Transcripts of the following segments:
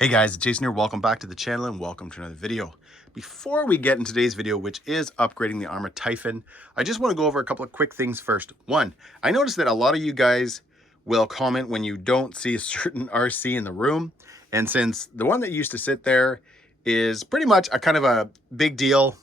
Hey guys, it's Jason here. Welcome back to the channel and welcome to another video. Before we get into today's video, which is upgrading the Arrma Typhon, I just want to go over a couple of quick things first. One, I noticed that a lot of you guys will comment when you don't see a certain RC in the room. And since the one that used to sit there is pretty much a kind of a big deal,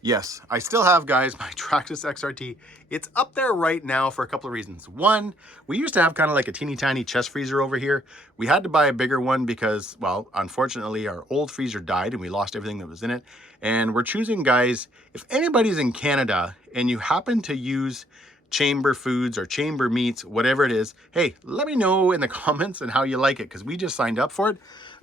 yes, I still have, guys, my Traxxas XRT. It's up there right now for a couple of reasons. One, we used to have kind of like a teeny tiny chest freezer over here. We had to buy a bigger one because, well, unfortunately, our old freezer died and we lost everything that was in it. And we're choosing, guys, if anybody's in Canada and you happen to use chamber foods or chamber meats, whatever it is, hey, let me know in the comments and how you like it, because we just signed up for it.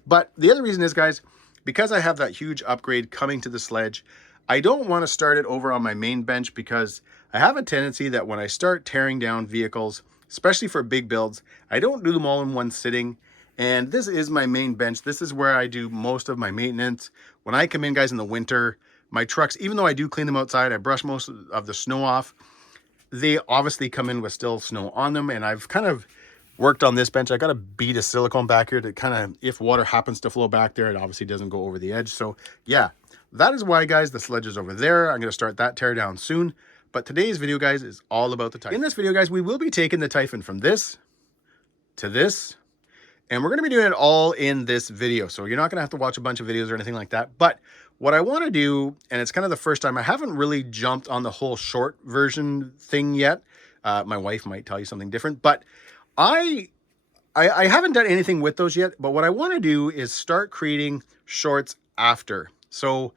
But the other reason is, guys, because I have that huge upgrade coming to the sledge, I don't want to start it over on my main bench because I have a tendency that when I start tearing down vehicles, especially for big builds, I don't do them all in one sitting. And this is my main bench. This is where I do most of my maintenance. When I come in, guys, in the winter, my trucks, even though I do clean them outside, I brush most of the snow off, they obviously come in with still snow on them. And I've kind of worked on this bench. I got a bead of silicone back here to kind of, if water happens to flow back there, it obviously doesn't go over the edge. So yeah, that is why, guys, the sledge is over there. I'm going to start that tear down soon. But today's video, guys, is all about the Typhon. In this video, guys, we will be taking the Typhon from this to this, and we're going to be doing it all in this video. So you're not going to have to watch a bunch of videos or anything like that. But what I want to do, and it's kind of the first time, I haven't really jumped on the whole short version thing yet. My wife might tell you something different, but I haven't done anything with those yet. But what I want to do is start creating shorts after. So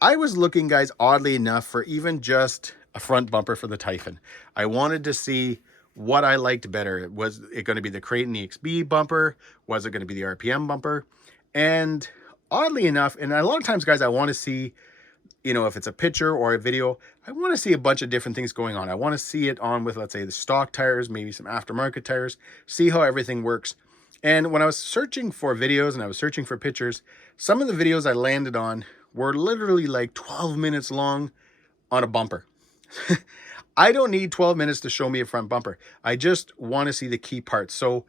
I was looking, guys, oddly enough, for even just a front bumper for the Typhon. I wanted to see what I liked better. Was it going to be the Kraton EXB bumper? Was it going to be the RPM bumper? And oddly enough, and a lot of times, guys, I want to see, you know, if it's a picture or a video, I want to see a bunch of different things going on. I want to see it on with, let's say, the stock tires, maybe some aftermarket tires, see how everything works. And when I was searching for videos and I was searching for pictures, some of the videos I landed on were literally like 12 minutes long on a bumper. I don't need 12 minutes to show me a front bumper. I just want to see the key parts. So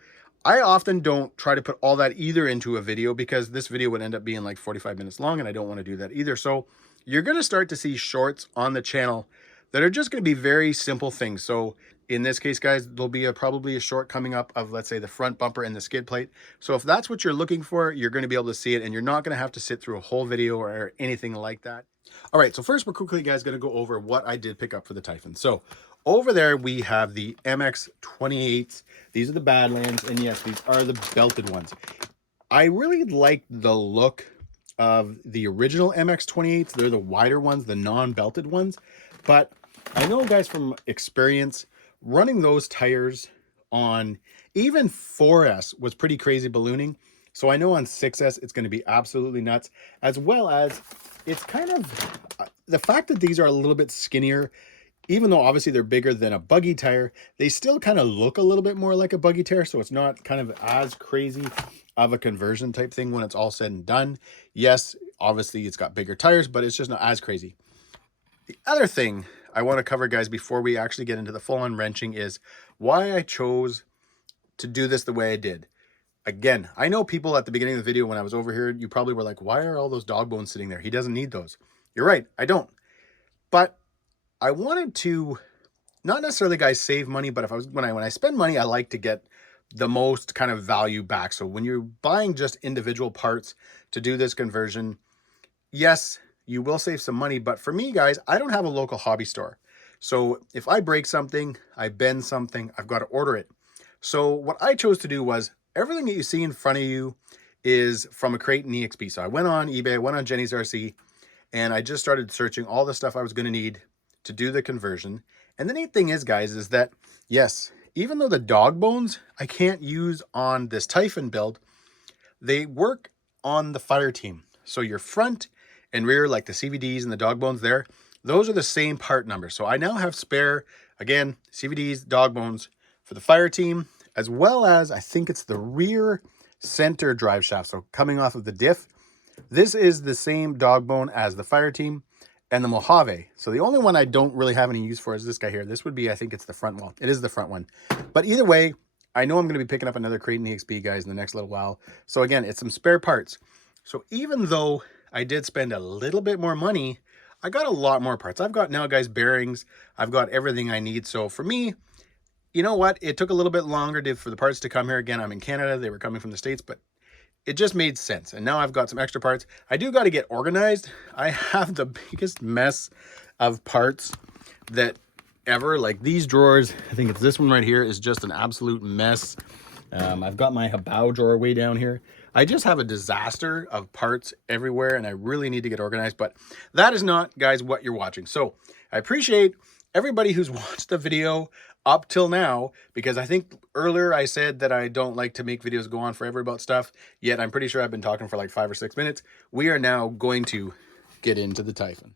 I often don't try to put all that either into a video, because this video would end up being like 45 minutes long and I don't want to do that either. So you're going to start to see shorts on the channel that are just going to be very simple things. So in this case, guys, there'll be probably a short coming up of, let's say, the front bumper and the skid plate. So if that's what you're looking for, you're going to be able to see it, and you're not going to have to sit through a whole video or anything like that. All right, so first we're quickly, guys, going to go over what I did pick up for the Typhon. So over there we have the MX28s. These are the Badlands, and yes, these are the belted ones. I really like the look of the original MX28s. They're the wider ones, the non-belted ones. But I know, guys, from experience, running those tires on even 4S was pretty crazy ballooning. So I know on 6S it's going to be absolutely nuts, as well as it's kind of the fact that these are a little bit skinnier. Even though obviously they're bigger than a Buggy tire, they still kind of look a little bit more like a Buggy tire. So it's not kind of as crazy of a conversion type thing when it's all said and done. Yes, obviously it's got bigger tires, but it's just not as crazy. The other thing I want to cover, guys, before we actually get into the full-on wrenching, is why I chose to do this the way I did. Again, I know people at the beginning of the video when I was over here, you probably were like, why are all those dog bones sitting there? He doesn't need those. You're right, I don't. But I wanted to, not necessarily, guys, save money, but when I spend money, I like to get the most kind of value back. So when you're buying just individual parts to do this conversion, yes, you will save some money. But for me, guys, I don't have a local hobby store. So if I break something, I bend something, I've got to order it. So what I chose to do was, everything that you see in front of you is from a Kraton EXB. So I went on eBay, I went on Jenny's RC, and I just started searching all the stuff I was going to need to do the conversion. And the neat thing is, guys, is that, yes, even though the dog bones I can't use on this Typhon build, they work on the fire team. So your front and rear, like the CVDs and the dog bones there, those are the same part number. So I now have spare, again, CVDs, dog bones for the fire team, as well as I think it's the rear center drive shaft. So coming off of the diff, this is the same dog bone as the fire team and the Mojave. So the only one I don't really have any use for is this guy here. This would be, I think it's the front one. It is the front one. But either way, I know I'm going to be picking up another Kraton EXP, guys, in the next little while. So again, it's some spare parts. So even though I did spend a little bit more money, I got a lot more parts. I've got now, guys, bearings. I've got everything I need. So for me, you know what? It took a little bit longer for the parts to come here. Again, I'm in Canada. They were coming from the States, but it just made sense. And now I've got some extra parts. I do got to get organized. I have the biggest mess of parts that ever. Like these drawers, I think it's this one right here, is just an absolute mess. I've got my Habao drawer way down here. I just have a disaster of parts everywhere, and I really need to get organized. But that is not, guys, what you're watching. So I appreciate everybody who's watched the video up till now, because I think earlier I said that I don't like to make videos go on forever about stuff, yet I'm pretty sure I've been talking for like 5 or 6 minutes. We are now going to get into the Typhon.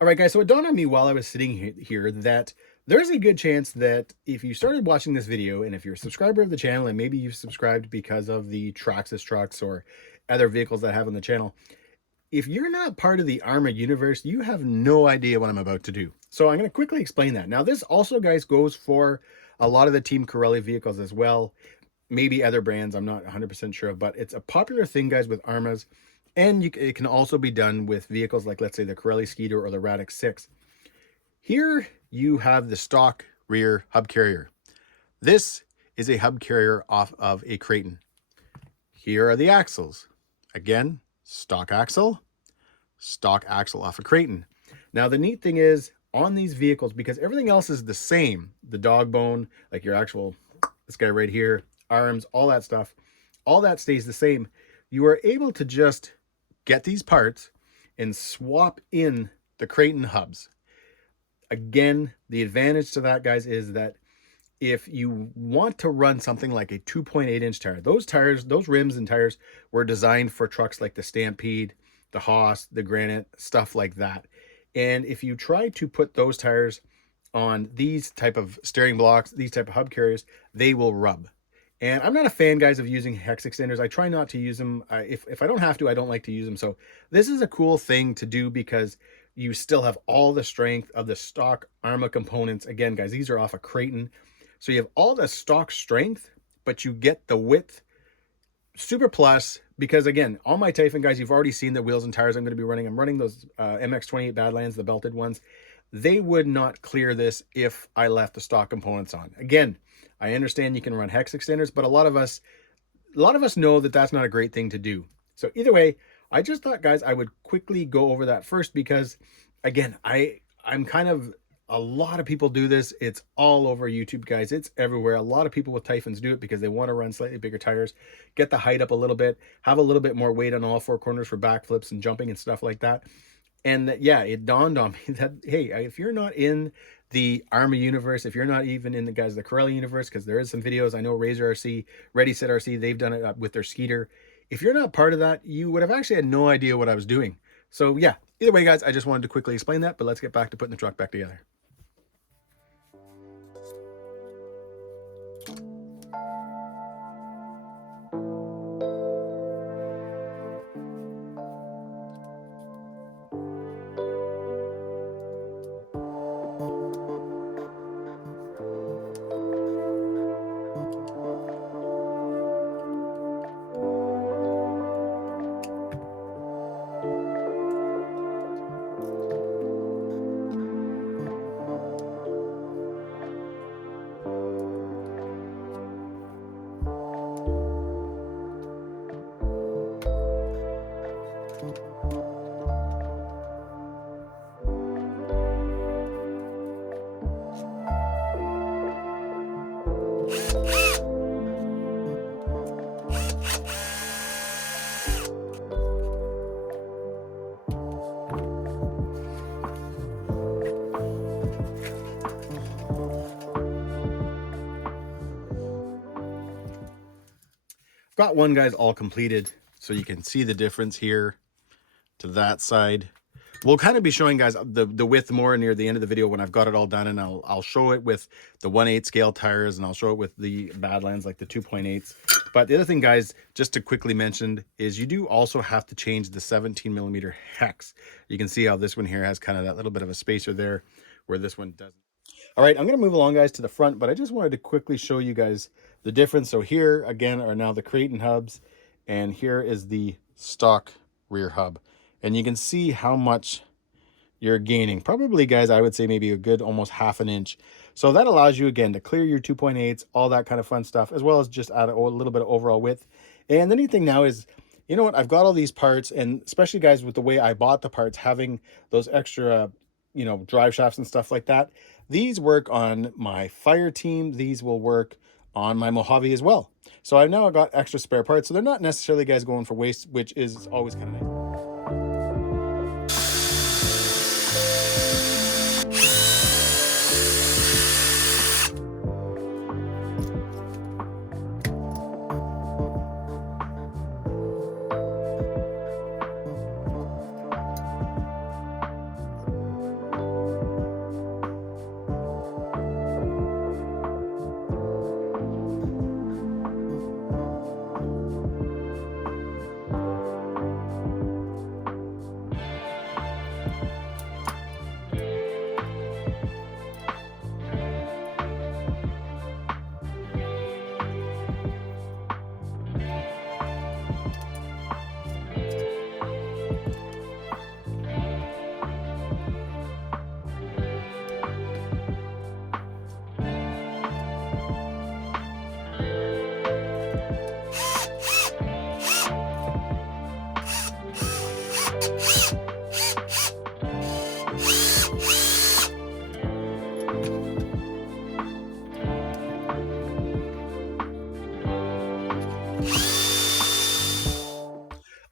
All right, guys, so it dawned on me while I was sitting here that there's a good chance that if you started watching this video, and if you're a subscriber of the channel, and maybe you've subscribed because of the Traxxas trucks or other vehicles that I have on the channel, if you're not part of the Arrma universe, you have no idea what I'm about to do. So I'm going to quickly explain that. Now, this also, guys, goes for a lot of the Team Corelli vehicles as well. Maybe other brands, I'm not 100% sure, but it's a popular thing, guys, with Arrmas. And it can also be done with vehicles like, let's say, the Corelli Skeeter or the Radix 6. Here you have the stock rear hub carrier. This is a hub carrier off of a Kraton. Here are the axles. Again, stock axle off a Kraton. Now, the neat thing is on these vehicles, because everything else is the same, the dog bone, like your actual, this guy right here, arms, all that stuff, all that stays the same. You are able to just get these parts and swap in the Kraton hubs. Again, the advantage to that, guys, is that if you want to run something like a 2.8-inch tire, those tires, those rims and tires were designed for trucks like the Stampede, the Haas, the Granite, stuff like that. And if you try to put those tires on these type of steering blocks, these type of hub carriers, they will rub. And I'm not a fan, guys, of using hex extenders. I try not to use them. If I don't have to, I don't like to use them. So this is a cool thing to do because you still have all the strength of the stock Arrma components. Again, guys, these are off a Kraton. So you have all the stock strength, but you get the width super plus, because again, on my Typhon, guys, you've already seen the wheels and tires I'm going to be running. I'm running those MX28 Badlands, the belted ones. They would not clear this if I left the stock components on. Again, I understand you can run hex extenders, but a lot of us know that that's not a great thing to do. So either way, I just thought, guys, I would quickly go over that first because, again, I'm kind of, a lot of people do this. It's all over YouTube, guys. It's everywhere. A lot of people with Typhons do it because they want to run slightly bigger tires, get the height up a little bit, have a little bit more weight on all four corners for backflips and jumping and stuff like that. And yeah, it dawned on me that, hey, if you're not in the Arrma universe, if you're not even in the Corelli universe, because there is some videos, I know Razor RC, Ready Set RC, they've done it with their Skeeter. If you're not part of that, you would have actually had no idea what I was doing. So yeah, either way, guys, I just wanted to quickly explain that, but let's get back to putting the truck back together. Got one, guys, all completed, so you can see the difference here to that side. We'll kind of be showing, guys, the width more near the end of the video when I've got it all done, and I'll show it with the 1/8 scale tires, and I'll show it with the Badlands, like the 2.8s. But the other thing, guys, just to quickly mention, is you do also have to change the 17mm hex. You can see how this one here has kind of that little bit of a spacer there, where this one doesn't. All right, I'm going to move along, guys, to the front, but I just wanted to quickly show you guys the difference. So here, again, are now the Kraton hubs, and here is the stock rear hub. And you can see how much you're gaining. Probably, guys, I would say maybe a good almost ½ an inch. So that allows you, again, to clear your 2.8s, all that kind of fun stuff, as well as just add a little bit of overall width. And the neat thing now is, you know what, I've got all these parts, and especially, guys, with the way I bought the parts, having those extra, you know, drive shafts and stuff like that, these work on my Fire team. These will work on my Mojave as well. So I've now got extra spare parts. So they're not necessarily, guys, going for waste, which is always kind of nice.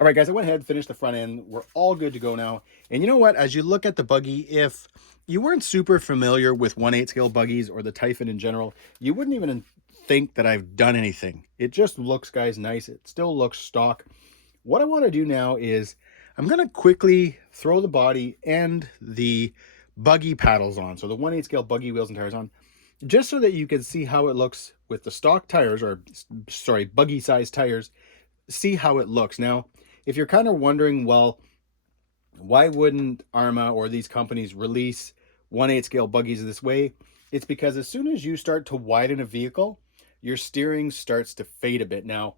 All right, guys, I went ahead and finished the front end. We're all good to go now. And you know what? As you look at the Buggy, if you weren't super familiar with 1/8 scale buggies or the Typhon in general, you wouldn't even think that I've done anything. It just looks, guys, nice. It still looks stock. What I want to do now is I'm going to quickly throw the body and the Buggy paddles on. So the 1/8 scale Buggy wheels and tires on, just so that you can see how it looks with the stock tires, or sorry, Buggy size tires. See how it looks. Now, if you're kind of wondering, well, why wouldn't Arrma or these companies release 1/8 scale buggies this way? It's because as soon as you start to widen a vehicle, your steering starts to fade a bit. Now,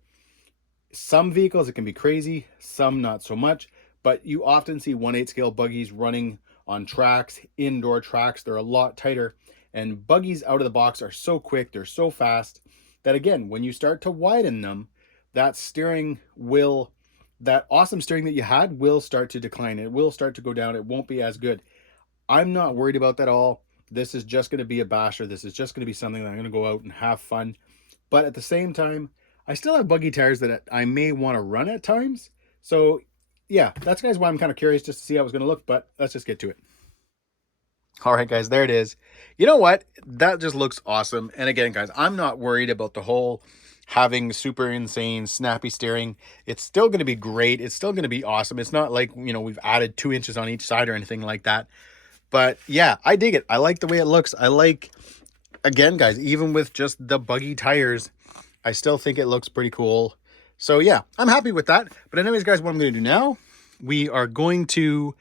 some vehicles, it can be crazy, some not so much, but you often see 1/8 scale buggies running on tracks, indoor tracks. They're a lot tighter, and buggies out of the box are so quick, they're so fast, that again, when you start to widen them, that steering will, that awesome steering that you had will start to decline. It will start to go down. It won't be as good. I'm not worried about that at all. This is just going to be a basher. This is just going to be something that I'm going to go out and have fun. But at the same time, I still have Buggy tires that I may want to run at times. So yeah, that's, guys, why I'm kind of curious just to see how it's going to look. But let's just get to it. All right, guys, there it is. You know what? That just looks awesome. And again, guys, I'm not worried about the whole having super insane snappy steering. It's still going to be great. It's still going to be awesome. It's not like, you know, we've added 2 inches on each side or anything like that. But yeah, I dig it. I like the way it looks. I like, again, guys, even with just the Buggy tires, I still think it looks pretty cool. So yeah, I'm happy with that. But anyways, guys, what I'm going to do now, we are going to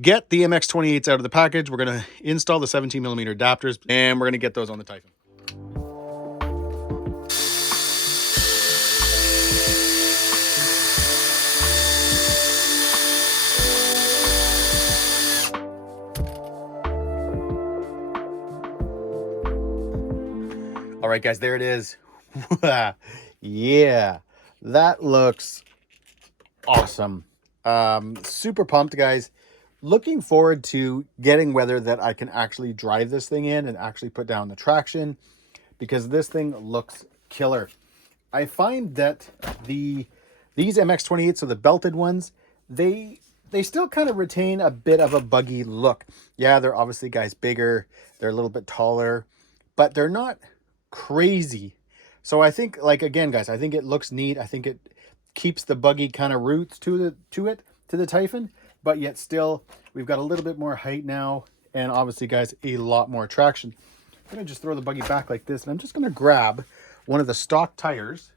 get the MX28s out of the package. We're going to install the 17mm adapters, and we're going to get those on the Typhon. All right, guys, there it is. Yeah, that looks awesome. Super pumped, guys. Looking forward to getting weather that I can actually drive this thing in and actually put down the traction, because this thing looks killer. I find that these MX28s, so the belted ones, they still kind of retain a bit of a Buggy look. Yeah, they're obviously, guys, bigger. They're a little bit taller, but they're not crazy. So I think, like, again, guys, I think it looks neat. I think it keeps the Buggy kind of roots to the Typhon, but yet still we've got a little bit more height now, and obviously, guys, a lot more traction. I'm gonna just throw the Buggy back like this, and I'm just gonna grab one of the stock tires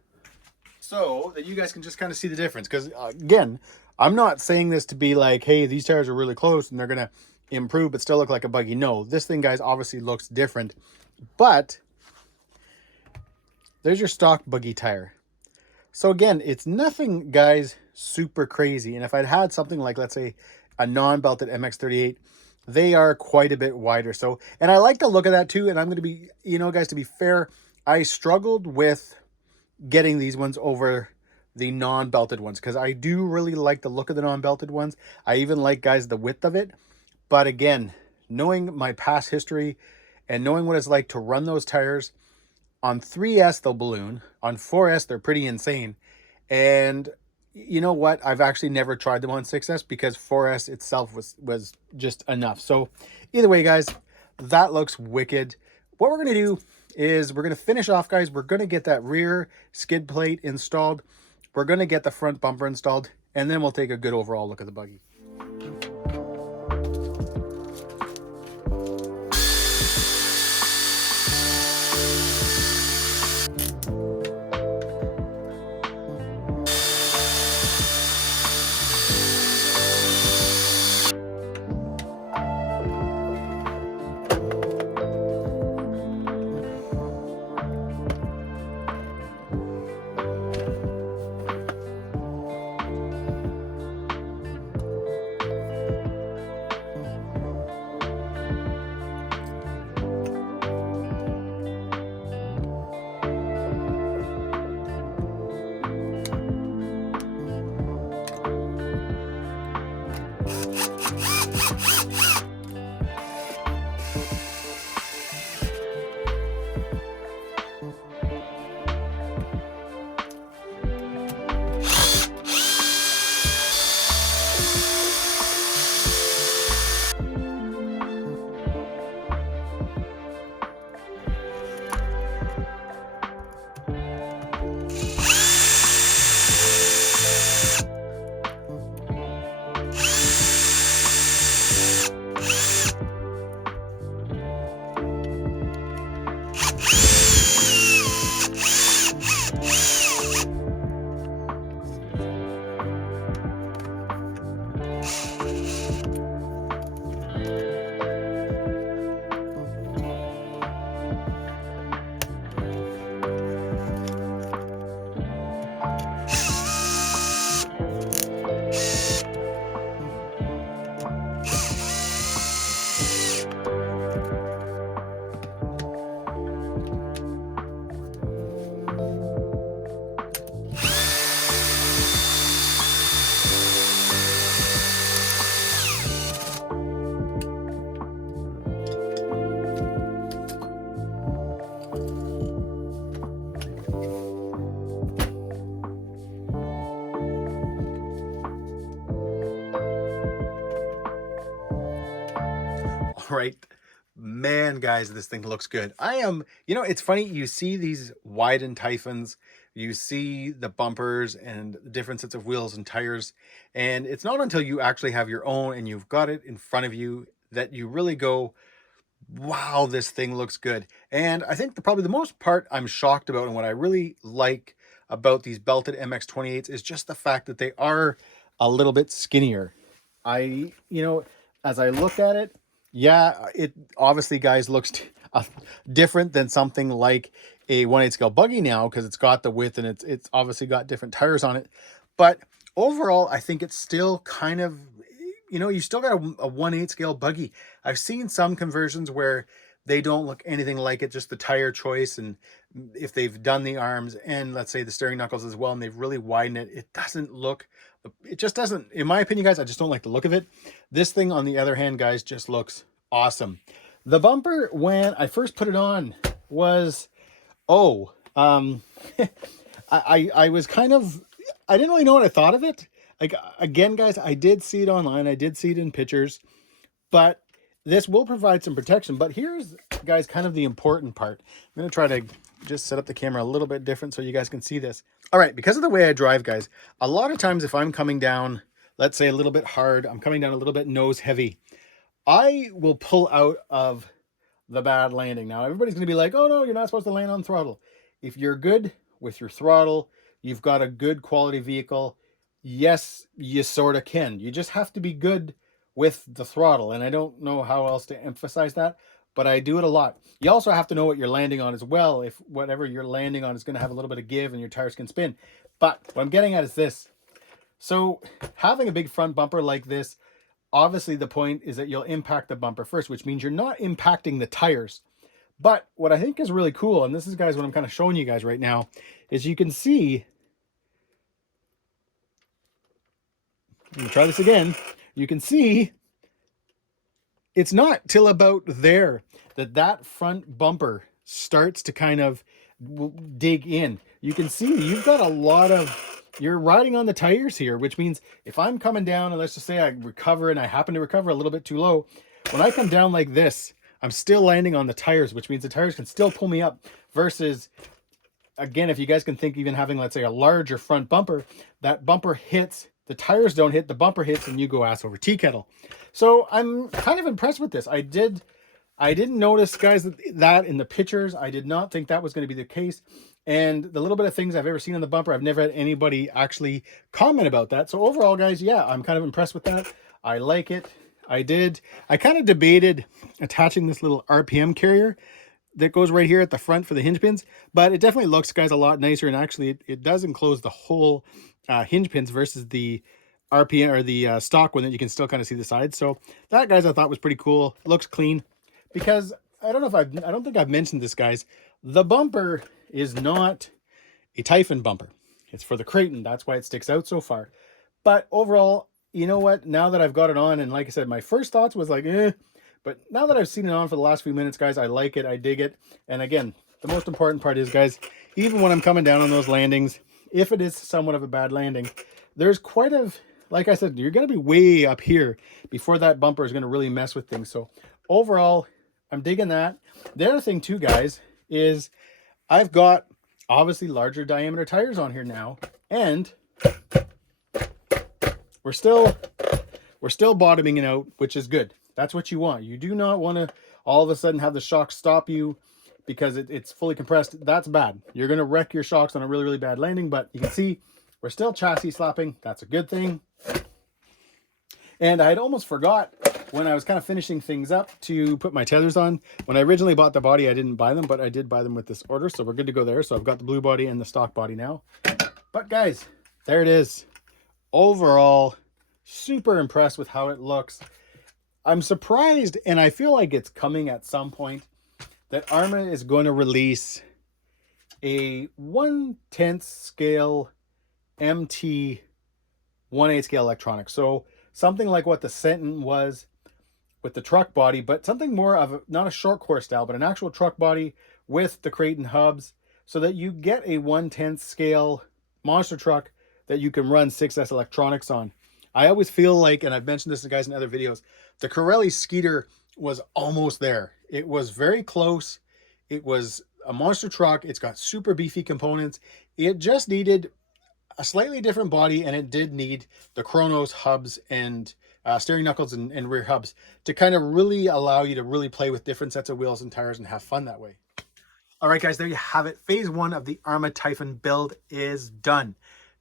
so that you guys can just kind of see the difference. Because again, I'm not saying this to be like, hey, these tires are really close and they're gonna improve but still look like a Buggy. No, this thing, guys, obviously looks different, but there's your stock Buggy tire. So again, it's nothing, guys, super crazy. And if I'd had something like, let's say, a non-belted MX28, they are quite a bit wider. So, and I like the look of that too. And I'm going to be, you know, guys, to be fair, I struggled with getting these ones over the non-belted ones because I do really like the look of the non-belted ones. I even like, guys, the width of it. But again, knowing my past history and knowing what it's like to run those tires, on 3S, they'll balloon. On 4S, they're pretty insane. And you know what? I've actually never tried them on 6S because 4S itself was just enough. So either way, guys, that looks wicked. What we're going to do is we're going to finish off, guys. We're going to get that rear skid plate installed. We're going to get the front bumper installed. And then we'll take a good overall look at the Buggy. Right, man, guys, this thing looks good. You know, it's funny, you see these widened Typhons, you see the bumpers and the different sets of wheels and tires, and it's not until you actually have your own and you've got it in front of you that you really go, wow, this thing looks good. And I think probably the most part I'm shocked about and what I really like about these belted MX28s is just the fact that they are a little bit skinnier. You know, as I look at it, yeah, it obviously, guys, looks different than something like a 1/8 scale Buggy now because it's got the width and it's obviously got different tires on it. But overall, I think it's still kind of, you know, you still got a 1/8 scale Buggy. I've seen some conversions where they don't look anything like it, just the tire choice. And if they've done the arms and let's say the steering knuckles as well, and they've really widened it, it doesn't look, it just doesn't, in my opinion, guys, I just don't like the look of it. This thing, on the other hand, guys, just looks awesome. The bumper, when I first put it on, was, I was kind of, I didn't really know what I thought of it. Like, again, guys, I did see it online. I did see it in pictures, but this will provide some protection. But here's, guys, kind of the important part. I'm going to try to just set up the camera a little bit different so you guys can see this. All right, because of the way I drive, guys, a lot of times if I'm coming down, let's say a little bit hard, I'm coming down a little bit nose heavy, I will pull out of the bad landing. Now, everybody's going to be like, oh no, you're not supposed to land on throttle. If you're good with your throttle, you've got a good quality vehicle, yes, you sort of can. You just have to be good with the throttle. And I don't know how else to emphasize that, but I do it a lot. You also have to know what you're landing on as well. If whatever you're landing on is going to have a little bit of give and your tires can spin. But what I'm getting at is this. So having a big front bumper like this, obviously the point is that you'll impact the bumper first, which means you're not impacting the tires. But what I think is really cool, and this is, guys, what I'm kind of showing you guys right now, is you can see, let me try this again, you can see it's not till about there that that front bumper starts to kind of dig in. You can see you've got a lot of, you're riding on the tires here, which means if I'm coming down and let's just say I recover and I happen to recover a little bit too low, when I come down like this, I'm still landing on the tires, which means the tires can still pull me up versus, again, if you guys can think, even having, let's say, a larger front bumper, that bumper hits, the tires don't hit, the bumper hits, and you go ass over tea kettle. So I'm kind of impressed with this. I didn't notice, guys, that in the pictures. I did not think that was going to be the case. And the little bit of things I've ever seen on the bumper, I've never had anybody actually comment about that. So overall, guys, yeah, I'm kind of impressed with that. I like it. I kind of debated attaching this little RPM carrier that goes right here at the front for the hinge pins, but it definitely looks, guys, a lot nicer. And actually it does enclose the whole hinge pins versus the RPM or the stock one that you can still kind of see the sides. So that, guys, I thought was pretty cool. It looks clean because I don't think I've mentioned this, guys. The bumper is not a Typhon bumper. It's for the Kraton. That's why it sticks out so far. But overall, you know what? Now that I've got it on, and like I said, my first thoughts was like, but now that I've seen it on for the last few minutes, guys, I like it. I dig it. And again, the most important part is, guys, even when I'm coming down on those landings, if it is somewhat of a bad landing, there's quite a, like I said, you're going to be way up here before that bumper is going to really mess with things. So overall, I'm digging that. The other thing too, guys, is I've got obviously larger diameter tires on here now, and we're still bottoming it out, which is good. That's what you want. You do not want to all of a sudden have the shocks stop you because it's fully compressed. That's bad. You're going to wreck your shocks on a really, really bad landing, but you can see we're still chassis slapping. That's a good thing. And I had almost forgot when I was kind of finishing things up to put my tethers on. When I originally bought the body, I didn't buy them, but I did buy them with this order. So we're good to go there. So I've got the blue body and the stock body now. But guys, there it is. Overall, super impressed with how it looks. I'm surprised, and I feel like it's coming at some point, that Arrma is going to release a 1/10 scale MT 1/8 scale electronics. So something like what the Senton was with the truck body, but something more of a, not a short course style, but an actual truck body with the Kraton hubs, so that you get a 1/10 scale monster truck that you can run 6S electronics on. I always feel like, and I've mentioned this to guys in other videos, the Corelli Skeeter was almost there. It was very close. It was a monster truck. It's got super beefy components. It just needed a slightly different body, and it did need the Kronos hubs and steering knuckles and rear hubs to kind of really allow you to really play with different sets of wheels and tires and have fun that way. All right, guys, there you have it. Phase 1 of the Arrma Typhon build is done.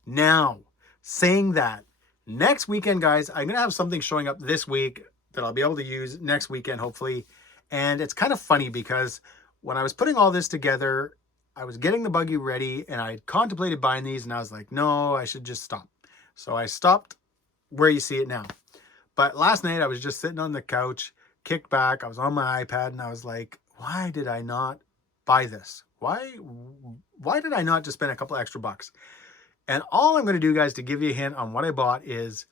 Now, saying that, next weekend, guys, I'm going to have something showing up this week that I'll be able to use next weekend, hopefully. And it's kind of funny because when I was putting all this together, I was getting the buggy ready and I contemplated buying these, and I was like, no, I should just stop. So I stopped where you see it now. But last night I was just sitting on the couch, kicked back. I was on my iPad and I was like, why did I not buy this? Why did I not just spend a couple extra bucks? And all I'm going to do, guys, to give you a hint on what I bought is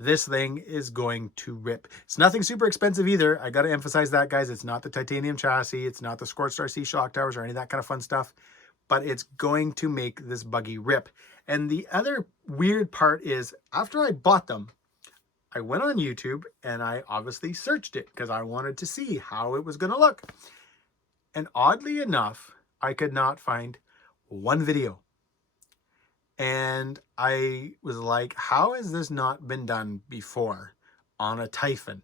this thing is going to rip. It's nothing super expensive either. I got to emphasize that, guys. It's not the titanium chassis. It's not the Scorch-Star C shock towers or any of that kind of fun stuff. But it's going to make this buggy rip. And the other weird part is, after I bought them, I went on YouTube and I obviously searched it because I wanted to see how it was going to look. And oddly enough, I could not find one video. And I was like, how has this not been done before on a Typhon?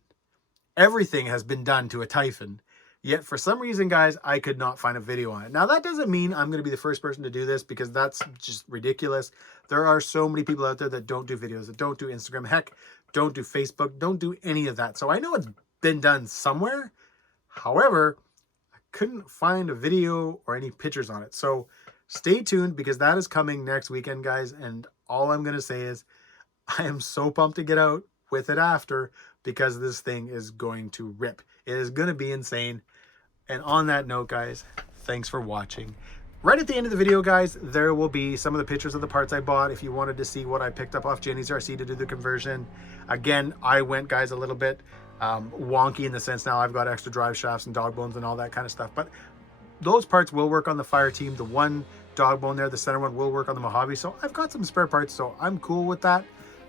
Everything has been done to a Typhon. Yet for some reason, guys, I could not find a video on it. Now, that doesn't mean I'm going to be the first person to do this, because that's just ridiculous. There are so many people out there that don't do videos, that don't do Instagram, heck, don't do Facebook, don't do any of that. So I know it's been done somewhere. However, I couldn't find a video or any pictures on it. So stay tuned, because that is coming next weekend, guys. And all I'm going to say is I am so pumped to get out with it after, because this thing is going to rip. It is going to be insane. And on that note, guys, thanks for watching. Right at the end of the video, guys, there will be some of the pictures of the parts I bought if you wanted to see what I picked up off Jenny's RC to do the conversion. Again, I went, guys, a little bit wonky in the sense now I've got extra drive shafts and dog bones and all that kind of stuff. But those parts will work on the Fire Team. The one dog bone there, the center one, will work on the Mojave. So I've got some spare parts, so I'm cool with that.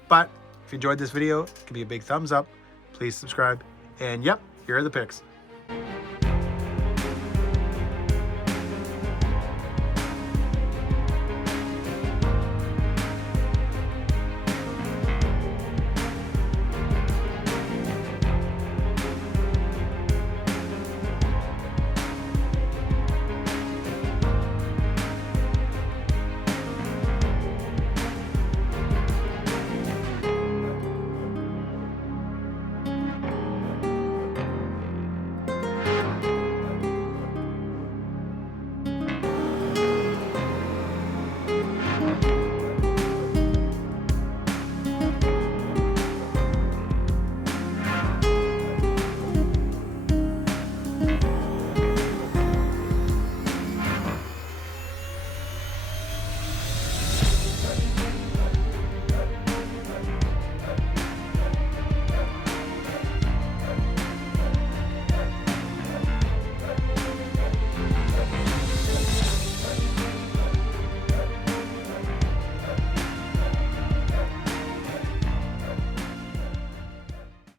But if you enjoyed this video, give me a big thumbs up. Please subscribe. And yep, here are the pics.